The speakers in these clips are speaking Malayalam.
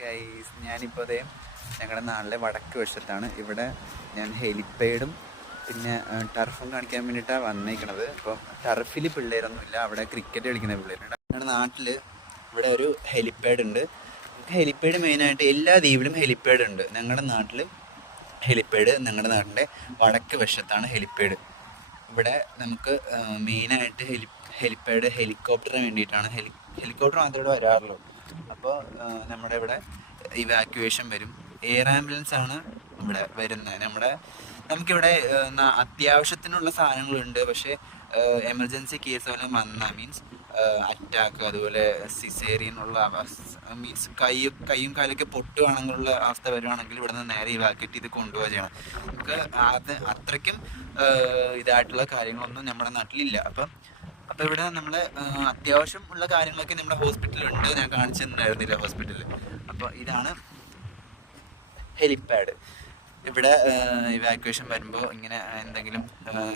ഗൈസ് ഞാനിപ്പോൾ അതേ ഞങ്ങളുടെ നാട്ടിലെ വടക്ക് വശത്താണ്. ഇവിടെ ഞാൻ ഹെലിപ്പേഡും പിന്നെ ടർഫും കാണിക്കാൻ വേണ്ടിയിട്ടാണ് വന്നേക്കണത്. അപ്പോൾ ടർഫിൽ പിള്ളേരൊന്നുമില്ല. അവിടെ ക്രിക്കറ്റ് കളിക്കുന്ന പിള്ളേരുണ്ട്. ഞങ്ങളുടെ നാട്ടിൽ ഇവിടെ ഒരു ഹെലിപ്പേഡ് ഉണ്ട്. ഹെലിപ്പേഡ് മെയിനായിട്ട് എല്ലാ ദ്വീപിലും ഹെലിപ്പേഡ് ഉണ്ട്. ഞങ്ങളുടെ നാട്ടിൽ ഹെലിപ്പേഡ് ഞങ്ങളുടെ നാട്ടിന്റെ വടക്ക് വശത്താണ് ഹെലിപ്പേഡ് ഇവിടെ നമുക്ക് മെയിനായിട്ട് ഹെലി ഹെലിപ്പാഡ് ഹെലികോപ്റ്ററിന് വേണ്ടിയിട്ടാണ് ഹെലി ഹെലികോപ്റ്റർ മാത്രമേ വരാറുള്ളൂ. അപ്പോൾ നമ്മുടെ ഇവിടെ ഇവാക്യുവേഷൻ വരും. എയർ ആംബുലൻസ് ആണ് ഇവിടെ വരുന്നത്. നമ്മുടെ നമുക്കിവിടെ അത്യാവശ്യത്തിനുള്ള സാധനങ്ങളുണ്ട്. പക്ഷേ എമർജൻസി കേസ് വല്ലതും വന്നാൽ മീൻസ് അറ്റാക്ക് അതുപോലെ സിസേറിയൻ ഉള്ള അവസ്ഥ മീൻസ് കൈ കൈയും കാലൊക്കെ പൊട്ടുകയാണെന്നുള്ള അവസ്ഥ വരുവാണെങ്കിൽ ഇവിടെ നിന്ന് നേരെ ഇവാക്യുവേറ്റ് ചെയ്ത് കൊണ്ടുപോവുക ചെയ്യണം. നമുക്ക് അത് അത്രയ്ക്കും ഇതായിട്ടുള്ള കാര്യങ്ങളൊന്നും നമ്മുടെ നാട്ടിലില്ല. അപ്പം അപ്പോൾ ഇവിടെ നമ്മൾ അത്യാവശ്യം ഉള്ള കാര്യങ്ങളൊക്കെ നമ്മുടെ ഹോസ്പിറ്റലുണ്ട് ഞാൻ കാണിച്ചിട്ടുണ്ടായിരുന്നില്ല ഹോസ്പിറ്റലിൽ അപ്പോൾ ഇതാണ് ഹെലിപ്പാഡ്. ഇവിടെ ഇവാക്വേഷൻ വരുമ്പോൾ ഇങ്ങനെ എന്തെങ്കിലും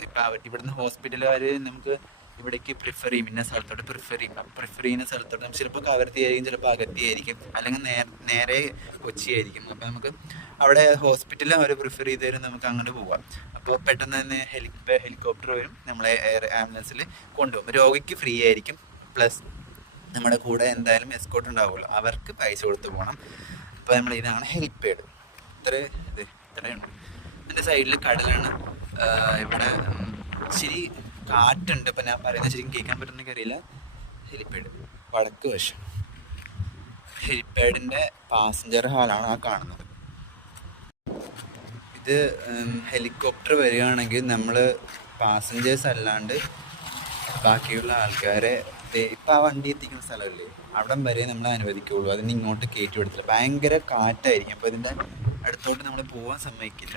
ഇപ്പം ഇവിടുന്ന് ഹോസ്പിറ്റലുകാർ നമുക്ക് ഇവിടേക്ക് പ്രിഫർ ചെയ്യും ഇന്ന സ്ഥലത്തോട്ട് പ്രിഫർ ചെയ്യും. പ്രിഫർ ചെയ്യുന്ന സ്ഥലത്തോട്ട് നമുക്ക് ചിലപ്പോൾ കവർത്തിയായിരിക്കും ചിലപ്പോൾ അകത്തി ആയിരിക്കും അല്ലെങ്കിൽ നേരെ കൊച്ചി ആയിരിക്കും അപ്പോൾ നമുക്ക് അവിടെ ഹോസ്പിറ്റലിൽ അവർ പ്രിഫർ ചെയ്ത് തരും നമുക്ക് അങ്ങോട്ട് പോവാം. അപ്പോൾ പെട്ടെന്ന് തന്നെ ഹെലി ഹെലികോപ്റ്റർ വരും നമ്മളെ എയർ ആംബുലൻസിൽ കൊണ്ടുപോകും. രോഗിക്ക് ഫ്രീ ആയിരിക്കും. പ്ലസ് നമ്മുടെ കൂടെ എന്തായാലും എസ്കോട്ട് ഉണ്ടാവുമല്ലോ. അവർക്ക് പൈസ കൊടുത്ത് പോകണം. അപ്പോൾ നമ്മൾ ഇതാണ് ഹെൽപ്പ് എയ്ഡ് ഇത്ര ഇത് ഇത്രയുണ്ട് എന്റെ സൈഡിൽ കടലാണ്. ഇവിടെ ഇച്ചിരി കാറ്റുണ്ട്. ഇപ്പം ഞാൻ പറയുന്നത് ശരിക്കും കേൾക്കാൻ പറ്റുന്നെങ്കിൽ അറിയില്ല. ഹെലിപ്പാഡ് വടക്ക് വശം. ഹെലിപ്പേഡിന്റെ പാസഞ്ചർ ഹാളാണ് ആ കാണുന്നത്. ഇത് ഹെലികോപ്റ്റർ വരികയാണെങ്കിൽ നമ്മൾ പാസഞ്ചേഴ്സ് അല്ലാണ്ട് ബാക്കിയുള്ള ആൾക്കാരെ ഇപ്പം ആ വണ്ടി എത്തിക്കുന്ന സ്ഥലമല്ലേ? അവിടം വരെ നമ്മൾ അനുവദിക്കുള്ളൂ. അതിന് ഇങ്ങോട്ട് കയറ്റി വിടത്തില്ല. ഭയങ്കര കാറ്റായിരിക്കും. അപ്പോൾ ഇതിന്റെ അടുത്തോട്ട് നമ്മൾ പോകാൻ സമ്മതിക്കില്ല.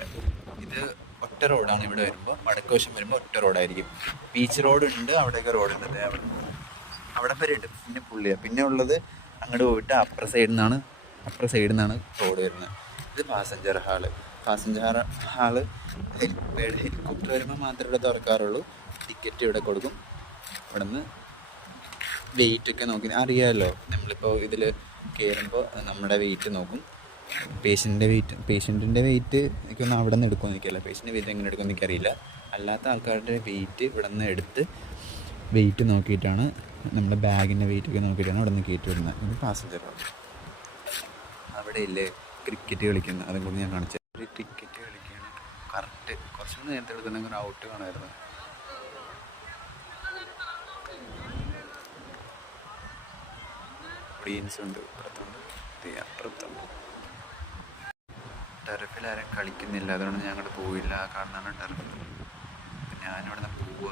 ഇത് ഒറ്റ റോഡാണ് ഇവിടെ വരുമ്പോൾ വടക്ക് വശം വരുമ്പോൾ ഒറ്റ റോഡായിരിക്കും. ബീച്ച് റോഡ് ഉണ്ട് അവിടെയൊക്കെ റോഡുണ്ട് അവിടെ. അവിടെ വരെ ഉണ്ട് പിന്നെ പുള്ളിയാണ് പിന്നെ ഉള്ളത് അങ്ങോട്ട് പോയിട്ട് അപ്പുറ സൈഡിൽ നിന്നാണ് അപ്പുറ സൈഡിൽ നിന്നാണ് റോഡ് വരുന്നത്. ഇത് passenger hall passenger hall helipad helicopter വരുമ്പോൾ മാത്രമേ ഇവിടെ തുറക്കാറുള്ളൂ. ടിക്കറ്റ് ഇവിടെ കൊടുക്കും. ഇവിടെ നിന്ന് വെയിറ്റ് ഒക്കെ നോക്കി. അറിയാമല്ലോ നമ്മളിപ്പോൾ ഇതിൽ കയറുമ്പോൾ നമ്മുടെ വെയിറ്റ് നോക്കും. പേഷ്യന്റെ വെയിറ്റ് പേഷ്യന്റിന്റെ വെയിറ്റ് ഒന്ന് അവിടെ നിന്ന് എടുക്കുമെന്ന് എനിക്കല്ല പേഷ്യന്റെ വെയിറ്റ് എങ്ങനെ എടുക്കുമെന്ന് എനിക്കറിയില്ല. അല്ലാത്ത ആൾക്കാരുടെ വെയിറ്റ് ഇവിടെ നിന്ന് എടുത്ത് വെയിറ്റ് നോക്കിയിട്ടാണ് നമ്മുടെ ബാഗിന്റെ വെയിറ്റ് ഒക്കെ നോക്കിയിട്ടാണ് അവിടെ നിന്ന് കയറ്റി വരുന്നത് ഇത് പാസഞ്ചർ അവിടെ ഇല്ലേ ക്രിക്കറ്റ് കളിക്കുന്നത് അതും കൂടി ഞാൻ കാണിച്ചു ഒരു ക്രിക്കറ്റ് കളിക്കുകയാണ് കറക്റ്റ് കുറച്ചുകൂടി നേരത്തെ എടുക്കുന്ന ഒരു ഔട്ട് കാണുമായിരുന്നു ഓഡിയൻസ് ഉണ്ട്. ഇപ്പുറത്തുണ്ട് ദേ അപ്പുറത്തുണ്ട്. ടർഫിൽ ആരും കളിക്കുന്നില്ല. അതുകൊണ്ട് അങ്ങോട്ട് പോയില്ല. ആ കാണുന്നതാണ് അപ്പം ഞാനിവിടെ നിന്ന് പോവുക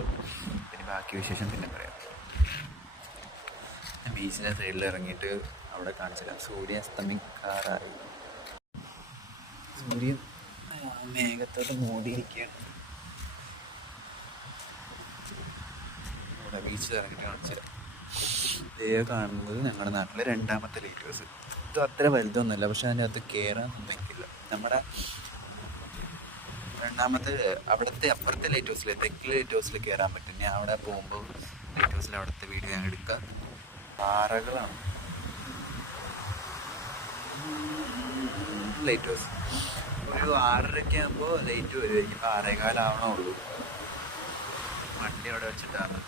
പിന്നെ ബാക്കി വിശേഷം പിന്നെ പറയാം. ബീച്ചിന്റെ സൈഡിൽ ഇറങ്ങിയിട്ട് അവിടെ കാണിച്ചില്ല സൂര്യൻ അസ്തമിക്കാറായി സൂര്യൻ മേഘത്തോട് മൂടിയിരിക്കുകയാണ്. ബീച്ചിൽ ഇറങ്ങിയിട്ട് കാണിച്ചില്ല ഇതേ കാണുന്നത് ഞങ്ങളുടെ നാട്ടിലെ രണ്ടാമത്തെ ലൈറ്റ് ഹൗസ് അത്ര വലുതൊന്നുമല്ല. പക്ഷെ അതിന്റെ അകത്ത് കയറാൻ സമ്മതിക്കില്ല നമ്മുടെ രണ്ടാമത് അവിടുത്തെ അപ്പുറത്തെ ലൈറ്റ് ഹൗസിൽ തെക്കിലെ ലൈറ്റ് ഹൗസിൽ കയറാൻ പറ്റും ഞാൻ അവിടെ പോകുമ്പോൾ ലൈറ്റ് ഹൗസിൽ അവിടുത്തെ വീഡിയോ ഞാൻ എടുക്കാം. പാറകളാണ്. ലൈറ്റ് ഹൗസ് ഒരു ആറരയ്ക്ക് ആകുമ്പോൾ ലൈറ്റ് വരുമായിരിക്കും ഇപ്പോൾ ആറേകാലാവണുള്ളൂ വണ്ടി അവിടെ വെച്ചിട്ടാണ്.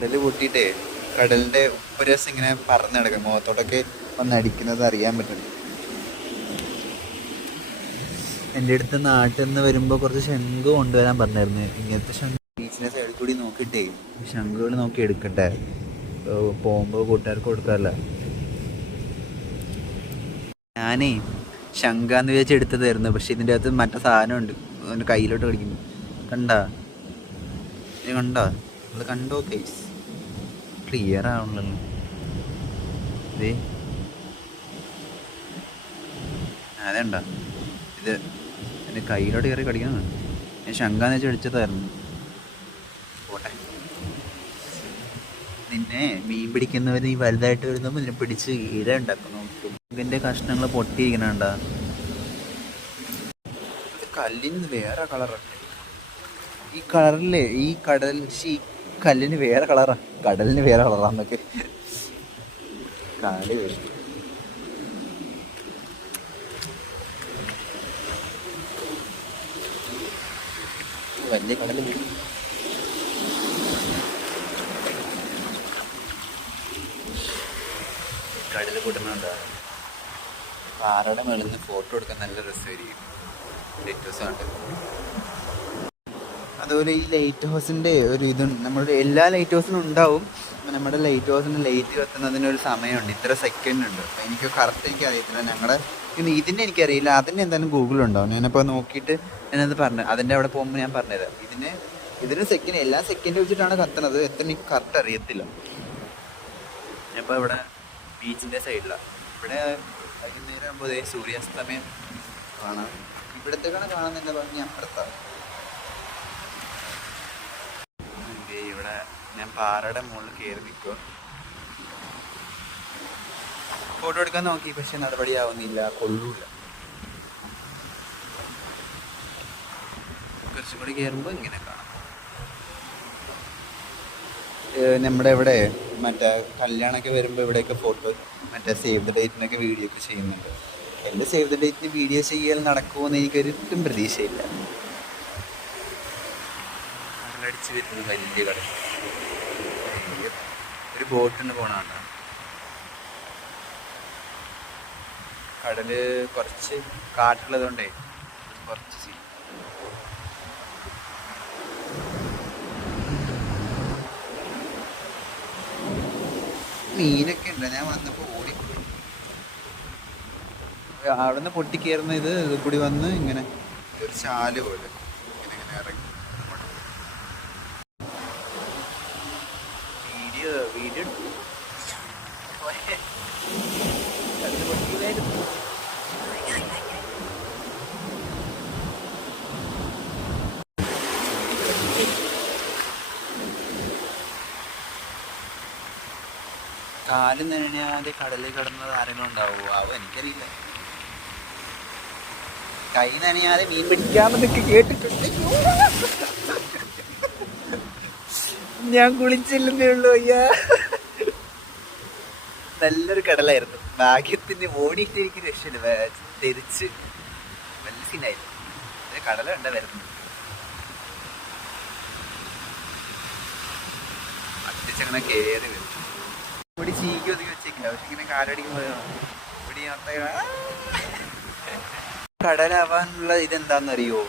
കടൽ പൊട്ടിയിട്ടേ കടലിന്റെ ഉപ്പുരസം ഇങ്ങനെ പറഞ്ഞു കിടക്കും. മുഖത്തോട്ടൊക്കെ വന്ന് അടിക്കുന്നത് അറിയാൻ പറ്റുന്നു എന്റെ അടുത്ത് നാട്ടിൽ നിന്ന് വരുമ്പോൾ കുറച്ച് ശംഖ് കൊണ്ടുവരാൻ പറഞ്ഞായിരുന്നു. ഇങ്ങനത്തെ ശംഖ് ബീച്ചിന്റെ സൈഡിൽ കൂടി നോക്കിയിട്ടേ ശംഖുകൾ നോക്കി എടുക്കട്ടെ. പോകുമ്പോൾ കൂട്ടുകാർക്ക് കൊടുക്കാറില്ല. ഞാനേ ശങ്കാന്ന് വിചാരിച്ച് എടുത്തതായിരുന്നു. പക്ഷെ ഇതിന്റെ അകത്ത് മറ്റേ സാധനമുണ്ട്. ഉണ്ട് കയ്യിലോട്ട് കളിക്കുന്നു കണ്ടാ? കണ്ടോ? അത് കണ്ടോ കേസ് ക്ലിയർ ആവണല്ലോ അതേണ്ട ഇത് എന്റെ കയ്യിലോട്ട് കയറി കടിക്കണം ഞാൻ ശങ്കാന്ന് വെച്ച് അടിച്ചതായിരുന്നു പോട്ടെ. നിന്നെ മീൻ പിടിക്കുന്നവർ നീ വലുതായിട്ട് വരുന്നപ്പോൾ നിന്നെ പിടിച്ച് ഇര ഉണ്ടാക്കുന്നു. ഇതിന്റെ കഷ്ണങ്ങൾ പൊട്ടിയിരിക്കണണ്ട കല്ലിന് വേറെ കളറുണ്ട് ഈ കളറില്ലേ? ഈ കടൽ ഈ കല്ലിന് വേറെ കളറാ. കടലിന് വേറെ കളറാന്നൊക്കെ കാൽ വലിയ കടല കടൽ കൂട്ടുന്നുണ്ടോ പാറയുടെ മുകളിൽ നിന്ന് ഫോട്ടോ എടുക്കാൻ നല്ല രസമായിരിക്കും. ലൈറ്റ് ഹൗസ് ആണ് അതുപോലെ ഈ ലൈറ്റ് ഹൗസിന്റെ ഒരു ഇതും നമ്മുടെ എല്ലാ ലൈറ്റ് ഹൗസിനും ഉണ്ടാവും. നമ്മുടെ ലൈറ്റ് ഹൗസിന് ലൈറ്റ് കത്തുന്നതിന് ഒരു സമയമുണ്ട്. ഇത്ര സെക്കൻഡ് ഉണ്ട്. അപ്പോൾ എനിക്ക് കറക്റ്റ് എനിക്ക് അറിയത്തില്ല ഞങ്ങളുടെ ഇന്ന് ഇതിന്റെ എനിക്കറിയില്ല. അതിന്റെ എന്തായാലും ഗൂഗിളുണ്ടാവും ഞാനപ്പോൾ നോക്കിയിട്ട് ഞാനത് പറഞ്ഞു അതിന്റെ അവിടെ പോകുമ്പോൾ ഞാൻ പറഞ്ഞുതരാം. ഇതിന് ഇതിന് സെക്കൻഡ് എല്ലാ സെക്കൻഡ് വെച്ചിട്ടാണ് കത്തുന്നത് എത്ര എനിക്ക് കറക്റ്റ് അറിയത്തില്ല. ഞാനിപ്പോൾ ഇവിടെ ബീച്ചിന്റെ സൈഡിലാണ് ഇവിടെ വൈകുന്നേരം ആകുമ്പോൾ സൂര്യാസ്തമയം കാണാം. ഇവിടത്തേക്കാണ് കാണുന്നതിന്റെ ഭംഗി അപ്പുറത്താണ് ദേ ഇവിടെ ഞാൻ പാറയുടെ മുകളിൽ കയറി നിൽക്കുക ഫോട്ടോ എടുക്കാൻ നോക്കി പക്ഷെ നടപടിയാവുന്നില്ല കൊള്ളൂല. കുറച്ചും കൂടി കയറുമ്പോൾ ഇങ്ങനെ കാണാം. നമ്മുടെ ഇവിടെ മറ്റേ കല്യാണമൊക്കെ വരുമ്പോൾ ഇവിടെയൊക്കെ ഫോട്ടോ മറ്റേ സേവ് ദ ഡേറ്റിനൊക്കെ വീഡിയോ ഒക്കെ ചെയ്യുന്നുണ്ട്. എന്റെ സേവ് ദ ഡേറ്റിന് വീഡിയോ ചെയ്യൽ നടക്കുമെന്ന് എനിക്കൊരിട്ടും പ്രതീക്ഷയില്ല. കടലടിച്ച് വരുന്നത് വലിയ കട. ഒരു ബോട്ടിന് പോണാണ് കടൽ കുറച്ച് കാറ്റുള്ളതുകൊണ്ടേ കുറച്ച് മീനൊക്കെ ഉണ്ട്. ഞാൻ വന്നപ്പോ ഓടിപ്പോയി അവിടെ നിന്ന് പൊട്ടിക്കേറുന്ന ഇത് കൂടി വന്ന് ഇങ്ങനെ ഒരു ചാൽ പോലെ ഇങ്ങനെ ഇങ്ങനെ ഇറങ്ങി കാൽ നനയാതെ കടലിൽ കിടന്നത് ആരെങ്കിലും ഉണ്ടാവുമോ അവ എനിക്കറിയില്ല. കൈ നനയാതെ മീൻ പിടിക്കാമെന്നൊക്കെ കേട്ടിട്ടുണ്ട്. ഞാൻ കുളിച്ചില്ലെന്നേ ഉള്ളൂ അയ്യാ. നല്ലൊരു കടലായിരുന്നു. ഭാഗ്യത്തിന് ഓടിയിട്ട് എനിക്ക് രക്ഷയില്ല തെരിച്ച് നല്ല സീനായിരുന്നു. കടല കണ്ട വരുന്നു അട്ടിച്ചങ്ങനെ കയറി വരും. ഇവിടെ ചീക്കി ഒതുക്കി വെച്ചേക്കാം പക്ഷെ ഇങ്ങനെ കാലടിക്കുമ്പോൾ ഇവിടെ കടലാവാനുള്ള ഇതെന്താണെന്നറിയോ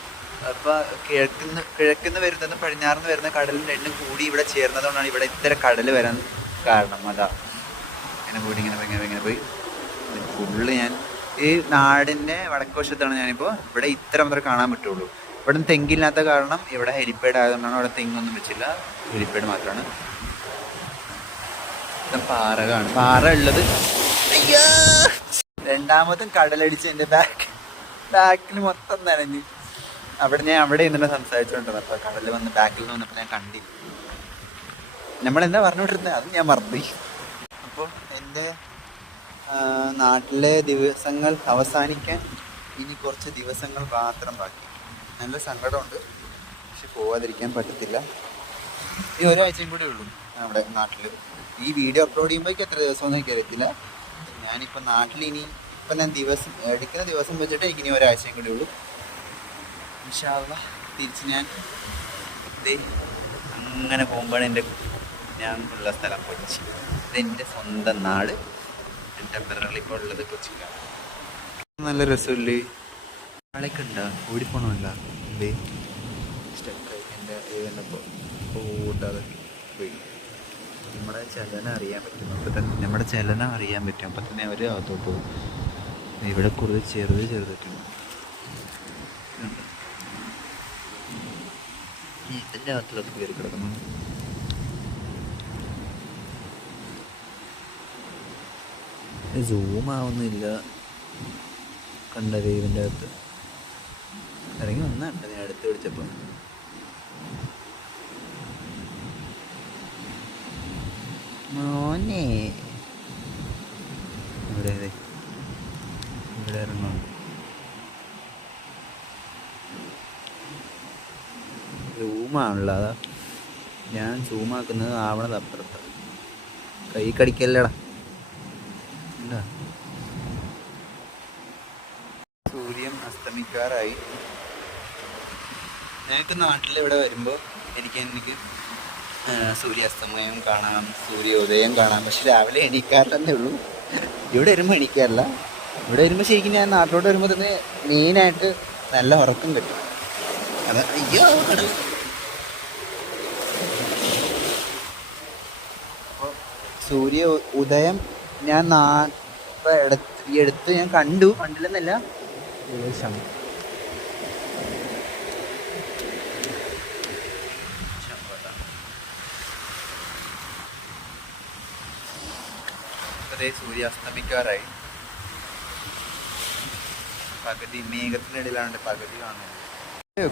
അപ്പൊ കിഴക്കുന്ന് കിഴക്കുന്ന് വരുന്നതും പടിഞ്ഞാറുന്ന് വരുന്ന കടലും രണ്ടും കൂടി ഇവിടെ ചേർന്നതുകൊണ്ടാണ് ഇവിടെ ഇത്ര കടൽ വരാൻ കാരണം. അതാ. ഇങ്ങനെ കൂടി ഇങ്ങനെ ഇങ്ങനെ ഇങ്ങനെ പോയി. ഫുള്ള് ഞാൻ ഈ നാടിന്റെ വടക്കുവശത്താണ് ഞാനിപ്പോൾ ഇവിടെ ഇത്ര മാത്രമേ കാണാൻ പറ്റുള്ളൂ. ഇവിടെ തെങ്ങില്ലാത്ത കാരണം ഇവിടെ ഹെലിപ്പേഡ് ആയതുകൊണ്ടാണ് ഇവിടെ തെങ്ങൊന്നും വെച്ചില്ല. ഹെലിപ്പേഡ് മാത്രമാണ്. പാറ കാണും പാറ ഉള്ളത്. രണ്ടാമതും കടലടിച്ച് എന്റെ ബാക്ക് ബാക്കിൽ മൊത്തം നനഞ്ഞു. അവിടെ ഞാൻ അവിടെ ഇന്നലെ സംസാരിച്ചോണ്ടത് അപ്പോൾ കടൽ വന്ന് ബാക്കിൽ നിന്ന് ഞാൻ കണ്ടില്ല. നമ്മളെന്താ പറഞ്ഞുകൊണ്ടിരുന്നത് അത് ഞാൻ മറന്നു അപ്പോൾ എന്റെ നാട്ടിലെ ദിവസങ്ങൾ അവസാനിക്കാൻ ഇനി കുറച്ച് ദിവസങ്ങൾ മാത്രം ബാക്കി. നല്ല സങ്കടമുണ്ട്. പക്ഷെ പോവാതിരിക്കാൻ പറ്റത്തില്ല. ഈ ഒരാഴ്ചയും കൂടെ ഉള്ളൂ നമ്മുടെ നാട്ടിൽ ഈ വീഡിയോ അപ്ലോഡ് ചെയ്യുമ്പോഴേക്ക് എത്ര ദിവസമൊന്നും എനിക്ക് അറിയത്തില്ല ഞാനിപ്പോൾ നാട്ടിൽ ഇനി ഇപ്പം ഞാൻ ദിവസം എടുക്കുന്ന ദിവസം വെച്ചിട്ട് എനിക്ക് ഇനി ഒരാഴ്ചയും കൂടെ ഉള്ളൂ. ഇൻഷാല്ല തിരിച്ച് ഞാൻ ദേ അങ്ങനെ പോകുമ്പോഴാണ് എന്റെ ഞാൻ ഉള്ള സ്ഥലം കൊച്ചി. ഇതെന്റെ സ്വന്തം നാട്. ഞാൻ ടെമ്പററി ഇപ്പോൾ ഉള്ളത് കൊച്ചിയിലാണ്. നല്ല രസമില്ലേ? ആളൊക്കെ ഉണ്ടോ? ഓടിപ്പോണമല്ല എന്തേ സ്റ്റക്കായി എന്റെ ഓട്ടാതെ പോയി. നമ്മുടെ ചലനം അറിയാൻ പറ്റും. അപ്പോൾ തന്നെ നമ്മുടെ ചലനം അറിയാൻ പറ്റും. അപ്പം തന്നെ അവർ അകത്തോട്ട് പോകും. ഇവിടെ കൂടുതൽ ചെറുത് ചെറുതിട്ടുണ്ട് കണ്ടോ? ഈ ഇതിന്റെ അകത്തിലൊക്കെ കയറി കിടക്കണം സൂം ആവുന്നില്ല. കണ്ട വേവിന്റെ അകത്ത്. ഇറങ്ങി വന്നുണ്ട് ഞാൻ അടുത്ത് പിടിച്ചപ്പോൾ മോനെ. ഇവിടെ. ഇവിടെ ഇറങ്ങുന്നു സൂമാണല്ലോ അതാ ഞാൻ സൂമാക്കുന്നത് ആവണത് അപ്പുറത്ത്. കൈ കടിക്കല്ലടാ. സൂര്യൻ അസ്തമിക്കാറായി. ഞങ്ങൾക്ക് നാട്ടിൽ ഇവിടെ വരുമ്പോൾ എനിക്ക് എനിക്ക് സൂര്യാസ്തമയം കാണാം സൂര്യോദയം കാണാം. പക്ഷെ രാവിലെ എണീക്കാറില്ലെന്നേ ഉള്ളൂ. ഇവിടെ വരുമ്പോൾ എണീക്കാറില്ല. ഇവിടെ വരുമ്പോൾ ശരിക്കും ഞാൻ നാട്ടിലോട്ട് വരുമ്പോൾ തന്നെ മെയിനായിട്ട് നല്ല ഉറക്കം കിട്ടും. അത് അയ്യോ കടൽ. അപ്പൊ സൂര്യ ഉദയം ഞാൻ നാ എടുത്ത് ഈ അടുത്ത് ഞാൻ കണ്ടു. കണ്ടില്ലെന്നല്ല. അതേ സൂര്യ അസ്തമിക്കാറായി. പകുതി മേഘത്തിനിടയിലാണ് പകുതി കാണുന്നത്.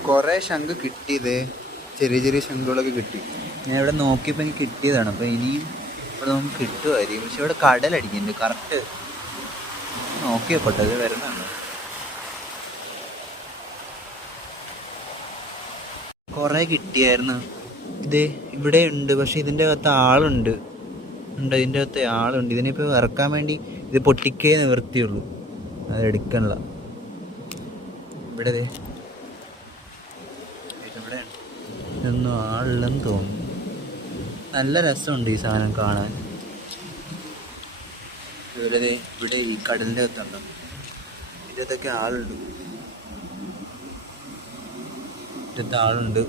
കുറെ ശംഖ് കിട്ടിയത് ചെറിയ ചെറിയ ശംഖുകളൊക്കെ കിട്ടി. ഞാൻ ഇവിടെ നോക്കിയപ്പോൾ എനിക്ക് കിട്ടിയതാണ്. അപ്പോൾ ഇനിയും ഇവിടെ നമുക്ക് കിട്ടുമായിരിക്കും. പക്ഷെ ഇവിടെ കടലടിക്കുന്നുണ്ട്. കറക്റ്റ് നോക്കിയോട്ടെ അത് വരുന്നുണ്ട് കുറെ കിട്ടിയായിരുന്നു. ഇത് ഇവിടെ ഉണ്ട് പക്ഷെ ഇതിന്റെ അകത്ത് ആളുണ്ട്. ഉണ്ട് ഇതിന്റെ അകത്ത് ആളുണ്ട്. ഇതിനിപ്പോൾ ഇറക്കാൻ വേണ്ടി ഇത് പൊട്ടിക്കേ നിവർത്തിയുള്ളൂ അത് എടുക്കണില്ല. ഇവിടെ. ഇവിടെ ഇതൊന്നും ആളില്ലെന്ന് തോന്നുന്നു. നല്ല രസമുണ്ട് ഈ സാധനം കാണാൻ. ഇവിടെ ഇവിടെ ഈ കടലിന്റെ അകത്തുണ്ടോ? ഇതൊക്കെ ആളുണ്ട്. ഇതിനകത്ത് ആളുണ്ട്.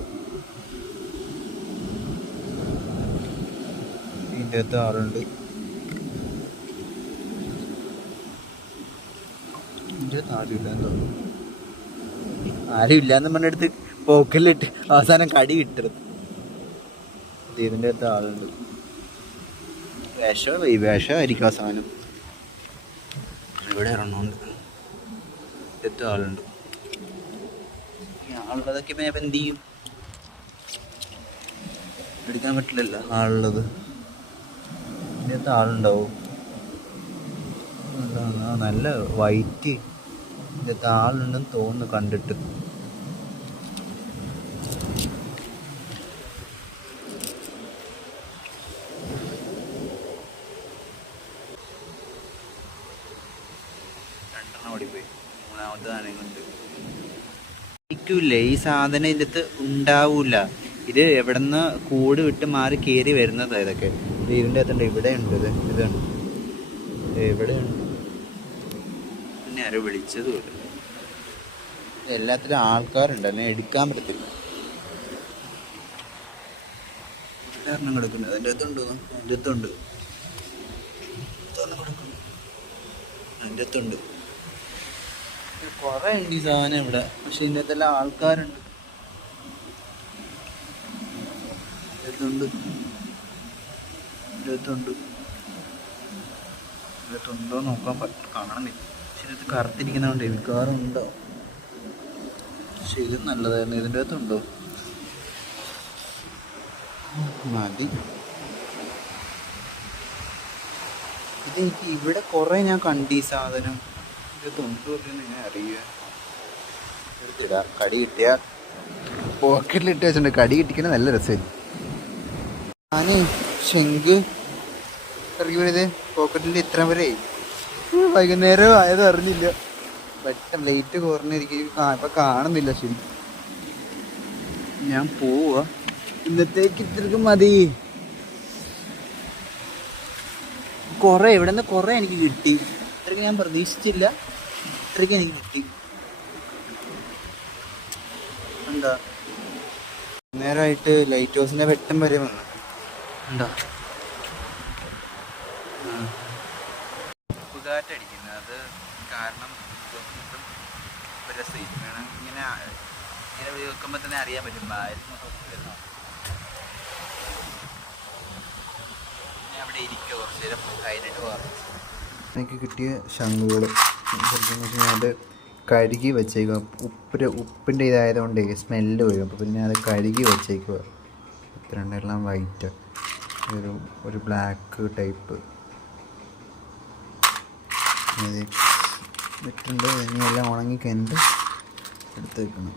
ഇതിന്റെ അകത്ത് ആളുണ്ട് ഇതിന്റെ അകത്ത് എന്ന് ആരും ഇല്ലാന്ന് പറഞ്ഞെടുത്ത് പോക്കലിട്ട് അവസാനം കടി കിട്ടരുത്. ഇതിന്റെ അകത്ത് ആളുണ്ട്. വേഷം ഈ വിഷമായിരിക്കും ആ സാധനം. ഇവിടെ ഇറങ്ങുന്നുണ്ട്. ഇതിന്റെ ആളുണ്ട്. ആളുള്ളതൊക്കെ ഇപ്പം എന്ത് ചെയ്യും? എടുക്കാൻ പറ്റില്ലല്ലോ. ആളുള്ളത്. ഇതിന്റെ അകത്ത് ആളുണ്ടാവും. നല്ല വൈറ്റ് ഇതിനകത്ത് ആളുണ്ടെന്ന് തോന്നുന്നു കണ്ടിട്ട്. മൂന്നാമത്തെ സാധനങ്ങളുണ്ട് ഇരിക്കൂലേ ഈ സാധനം ഇതിനകത്ത് ഉണ്ടാവൂല. ഇത് എവിടുന്ന് കൂട് വിട്ട് മാറി കയറി വരുന്നതാ ഇതൊക്കെ. ഇത് ഇതിന്റെ അകത്തുണ്ട് ഇവിടെ ഉണ്ട് ഇത് ഇതുണ്ട് എവിടെയുണ്ട് പിന്നെ ആരും വിളിച്ചതുമില്ല എല്ലാത്തിലും ആൾക്കാരുണ്ട് അല്ലെങ്കിൽ എടുക്കാൻ പറ്റത്തില്ല. കാരണം കിടക്കുന്നു അതിന്റെ അകത്തുണ്ട്? അതിന്റെ അകത്തുണ്ട്. അതിന്റെ അകത്തുണ്ട്. കുറേ ഉണ്ട് ഈ സാധനം ഇവിടെ. പക്ഷെ ഇതിന്റെ അകത്തെല്ലാം ആൾക്കാരുണ്ട് ഇരുപത്തുണ്ട് ഇരുപത്തുണ്ട് ഇരുപത്തുണ്ടോ നോക്കാൻ പറ്റ കാണണമെന്നില്ല പക്ഷെ ഇതിനകത്ത് കറുത്തിരിക്കുന്നതുകൊണ്ട് മിക്കവാറും പക്ഷെ ഇത് നല്ലതായിരുന്നു. ഇതിന്റെ അകത്തുണ്ടോ മതി ഇതെനിക്ക് ഇവിടെ കുറേ ഞാൻ കണ്ടു ഈ സാധനം. ഇതൊണ്ടോ എന്ന് ഞാൻ അറിയുക എടുത്തിടാ കടി കിട്ടിയ? പോക്കറ്റിലിട്ട് വെച്ചിട്ടുണ്ട്. കടി കിട്ടിക്കുന്ന നല്ല രസമായിരുന്നു ഞാൻ ശംഖ് ഇറങ്ങി വരുന്നത് പോക്കറ്റിൽ ഇത്ര വരെ വൈകുന്നേരം ആയത് അറിഞ്ഞില്ല. പെട്ടെന്ന് ലൈറ്റ് കുറഞ്ഞിരിക്കും. ആ ഇപ്പൊ കാണുന്നില്ല ശരി. ഞാൻ പോവാ. ഇന്നത്തേക്ക് ഇത്രക്കും മതി. കൊറേ ഇവിടെ നിന്ന് കൊറേ എനിക്ക് കിട്ടി. ഇത്രക്ക് ഞാൻ പ്രതീക്ഷിച്ചില്ല. ഇത്രക്ക് എനിക്ക് കിട്ടി. എന്താ? നേരമായിട്ട് ലൈറ്റ് ഹൗസിന്റെ വെട്ടം വരെ വന്നു. എന്താ? ഉപ്പുകാറ്റടിക്കുന്നത് അത് കാരണം ഒരു സീറ്റ് വേണം ഇങ്ങനെ ഇങ്ങനെ വെക്കുമ്പോൾ തന്നെ അറിയാൻ പറ്റും. അവിടെ ഇരിക്കുക കുറച്ച് നേരം പോകാം എനിക്ക് കിട്ടിയ ശംഖുകൾ അത് കഴുകി വെച്ചേക്കുക. ഉപ്പ് ഉപ്പിന്റെ ഇതായതുകൊണ്ട് സ്മെല്ല് വരും അപ്പോൾ പിന്നെ അത് കഴുകി വെച്ചേക്കുക. ഇത്രണ്ടെല്ലാം വൈറ്റ് ഒരു ഒരു ബ്ലാക്ക് ടൈപ്പ് ഇട്ടുണ്ട് ഇനിയെല്ലാം ഉണങ്ങിക്കഴിഞ്ഞിട്ട് എടുത്ത് വെക്കണം